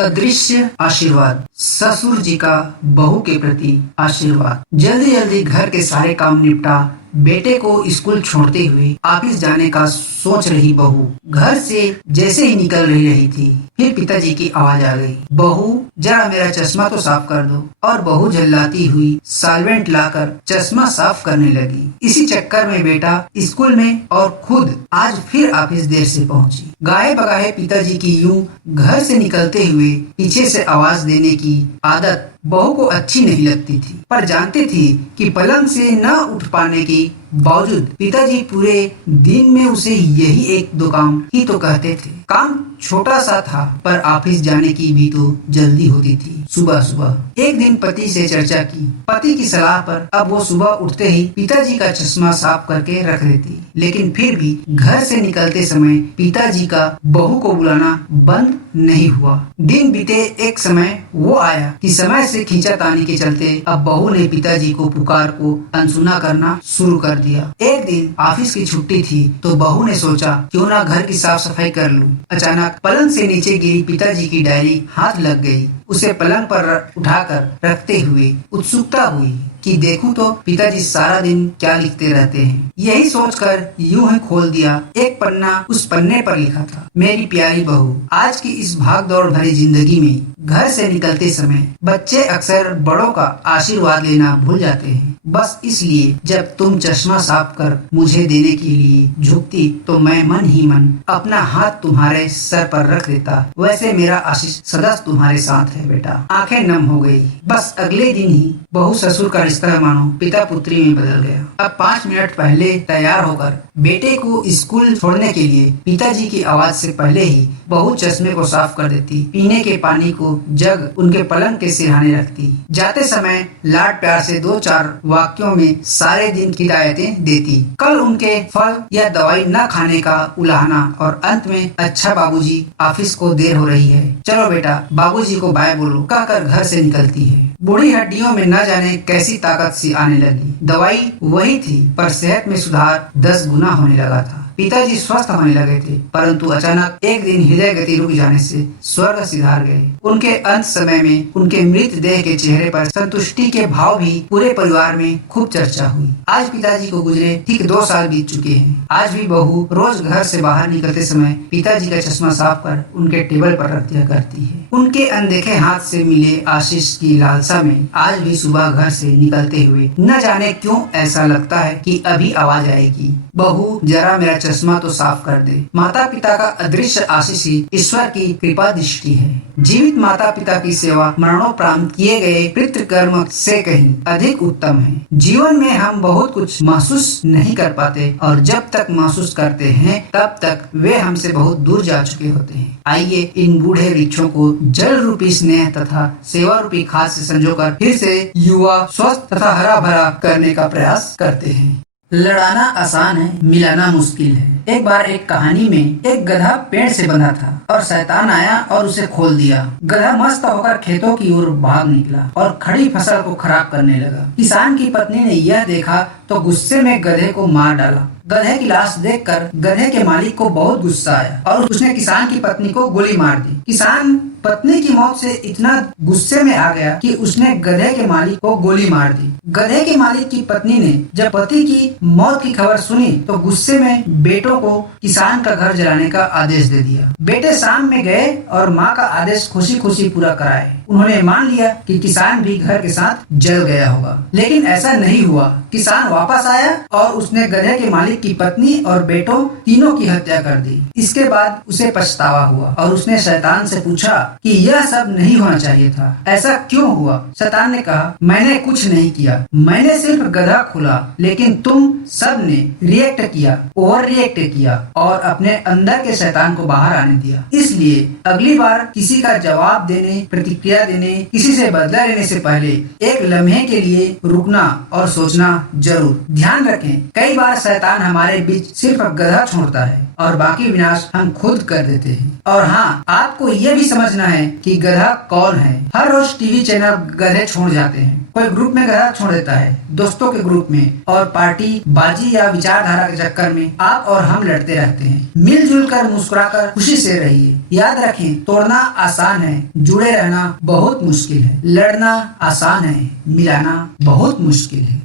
अदृश्य आशीर्वाद। ससुर जी का बहू के प्रति आशीर्वाद। जल्दी जल्दी घर के सारे काम निपटा बेटे को स्कूल छोड़ते हुए ऑफिस जाने का सोच रही बहू घर से जैसे ही निकल रही थी, फिर पिताजी की आवाज आ गई, बहू जरा मेरा चश्मा तो साफ कर दो। और बहू झल्लाती हुई सॉल्वेंट लाकर चश्मा साफ करने लगी। इसी चक्कर में बेटा स्कूल में और खुद आज फिर ऑफिस देर से पहुंची। गाये बगाए पिताजी की यूं घर से निकलते हुए पीछे से आवाज देने की आदत बहू को अच्छी नहीं लगती थी, पर जानती थी कि पलंग से न उठ पाने के बावजूद पिताजी पूरे दिन में उसे यही एक दो काम ही तो कहते थे। काम छोटा सा था, पर ऑफिस जाने की भी तो जल्दी होती थी। सुबह सुबह एक दिन पति से चर्चा की। पति की सलाह पर अब वो सुबह उठते ही पिताजी का चश्मा साफ करके रख देती, लेकिन फिर भी घर से निकलते समय पिताजी का बहू को बुलाना बंद नहीं हुआ। दिन बीते, एक समय वो आया कि समय से खींचातानी के चलते अब बहू ने पिताजी को पुकार को अनसुना करना शुरू कर दिया। एक दिन ऑफिस की छुट्टी थी तो बहू ने सोचा क्यों ना घर की साफ सफाई कर लूं। अचानक पलंग से नीचे गिरी पिताजी की डायरी हाथ लग गई। उसे पलंग पर उठाकर रखते हुए उत्सुकता हुई कि देखूं तो पिताजी सारा दिन क्या लिखते रहते हैं। यही सोचकर यूं ही खोल दिया। एक पन्ना उस पन्ने पर लिखा था, मेरी प्यारी बहू, आज की इस भाग दौड़ भरी जिंदगी में घर से निकलते समय बच्चे अक्सर बड़ों का आशीर्वाद लेना भूल जाते हैं। बस इसलिए जब तुम चश्मा साफ कर मुझे देने के लिए झुकती तो मैं मन ही मन अपना हाथ तुम्हारे सर पर रख देता। वैसे मेरा आशीष सदा तुम्हारे साथ है बेटा। आंखें नम हो गई। बस अगले दिन ही बहू ससुर का रिश्ता मानो पिता पुत्री में बदल गया। अब 5 मिनट पहले तैयार होकर बेटे को स्कूल छोड़ने के लिए पिताजी की आवाज से पहले ही बहू चश्मे को साफ कर देती। पीने के पानी को जग उनके पलंग के सिरहाने रखती। जाते समय लाड प्यार से 2-4 वाक्यों में सारे दिन की हिदायतें देती। कल उनके फल या दवाई न खाने का उलाहना और अंत में अच्छा बाबूजी ऑफिस को देर हो रही है, चलो बेटा बाबूजी को बाय बोलो कहकर घर से निकलती है। बूढ़ी हड्डियों में न जाने कैसी ताकत सी आने लगी। दवाई वही थी, पर सेहत में सुधार 10 गुना होने लगा था। पिताजी स्वस्थ होने लगे थे, परंतु अचानक एक दिन हृदय गति रुक जाने से स्वर्ग सिधार गए। उनके अंत समय में उनके मृत देह के चेहरे पर संतुष्टि के भाव भी पूरे परिवार में खूब चर्चा हुई। आज पिताजी को गुजरे ठीक 2 साल बीत चुके हैं। आज भी बहू रोज घर से बाहर निकलते समय पिताजी का चश्मा साफ कर उनके टेबल पर रख दिया करती है। उनके अनदेखे हाथ से मिले आशीष की लालसा में आज भी सुबह घर से निकलते हुए न जाने क्यों ऐसा लगता है कि अभी आवाज आएगी, बहू जरा मेरा चश्मा तो साफ कर दे। माता पिता का अदृश्य आशीष ही ईश्वर की कृपा दृष्टि है। जीवित माता पिता की सेवा मरणोपरांत किए गए पितृकर्म से कहीं अधिक उत्तम है। जीवन में हम बहुत कुछ महसूस नहीं कर पाते, और जब तक महसूस करते हैं तब तक वे हमसे बहुत दूर जा चुके होते हैं। आइए इन बूढ़े वृक्षों को जल रूपी स्नेह तथा सेवा रूपी खाद से संजोकर फिर से युवा, स्वस्थ तथा हरा भरा करने का प्रयास करते हैं। लड़ाना आसान है, मिलाना मुश्किल है। एक बार एक कहानी में एक गधा पेड़ से बंधा था और शैतान आया और उसे खोल दिया। गधा मस्त होकर खेतों की ओर भाग निकला और खड़ी फसल को खराब करने लगा। किसान की पत्नी ने यह देखा तो गुस्से में गधे को मार डाला। गधे की लाश देखकर गधे के मालिक को बहुत गुस्सा आया और उसने किसान की पत्नी को गोली मार दी। किसान पत्नी की मौत से इतना गुस्से में आ गया कि उसने गधे के मालिक को गोली मार दी। गधे के मालिक की पत्नी ने जब पति की मौत की खबर सुनी तो गुस्से में बेटों को किसान का घर जलाने का आदेश दे दिया। बेटे शाम में गए और माँ का आदेश खुशी खुशी पूरा कराए। उन्होंने मान लिया कि किसान भी घर के साथ जल गया होगा, लेकिन ऐसा नहीं हुआ। किसान वापस आया और उसने गधे के मालिक की पत्नी और बेटों तीनों की हत्या कर दी। इसके बाद उसे पछतावा हुआ और उसने शैतान से पूछा कि यह सब नहीं होना चाहिए था, ऐसा क्यों हुआ? शैतान ने कहा, मैंने कुछ नहीं किया, मैंने सिर्फ गधा खोला, लेकिन तुम सब ने रिएक्ट किया, ओवर रिएक्ट किया और अपने अंदर के शैतान को बाहर आने दिया। इसलिए अगली बार किसी का जवाब देने, प्रतिक्रिया देने, किसी से बदला लेने से पहले एक लम्हे के लिए रुकना और सोचना जरूर। जरूर ध्यान रखें, कई बार शैतान हमारे बीच सिर्फ गधा छोड़ता है और बाकी विनाश हम खुद कर देते हैं। और हाँ, आपको ये भी समझना है कि गधा कौन है। हर रोज टीवी चैनल गधे छोड़ जाते हैं। कोई ग्रुप में गधा छोड़ देता है, दोस्तों के ग्रुप में, और पार्टी बाजी या विचारधारा के चक्कर में आप और हम लड़ते रहते हैं। मिलजुल कर मुस्कुराकर खुशी से रहिए। याद रखें, तोड़ना आसान है, जुड़े रहना बहुत मुश्किल है। लड़ना आसान है, मिलाना बहुत मुश्किल है।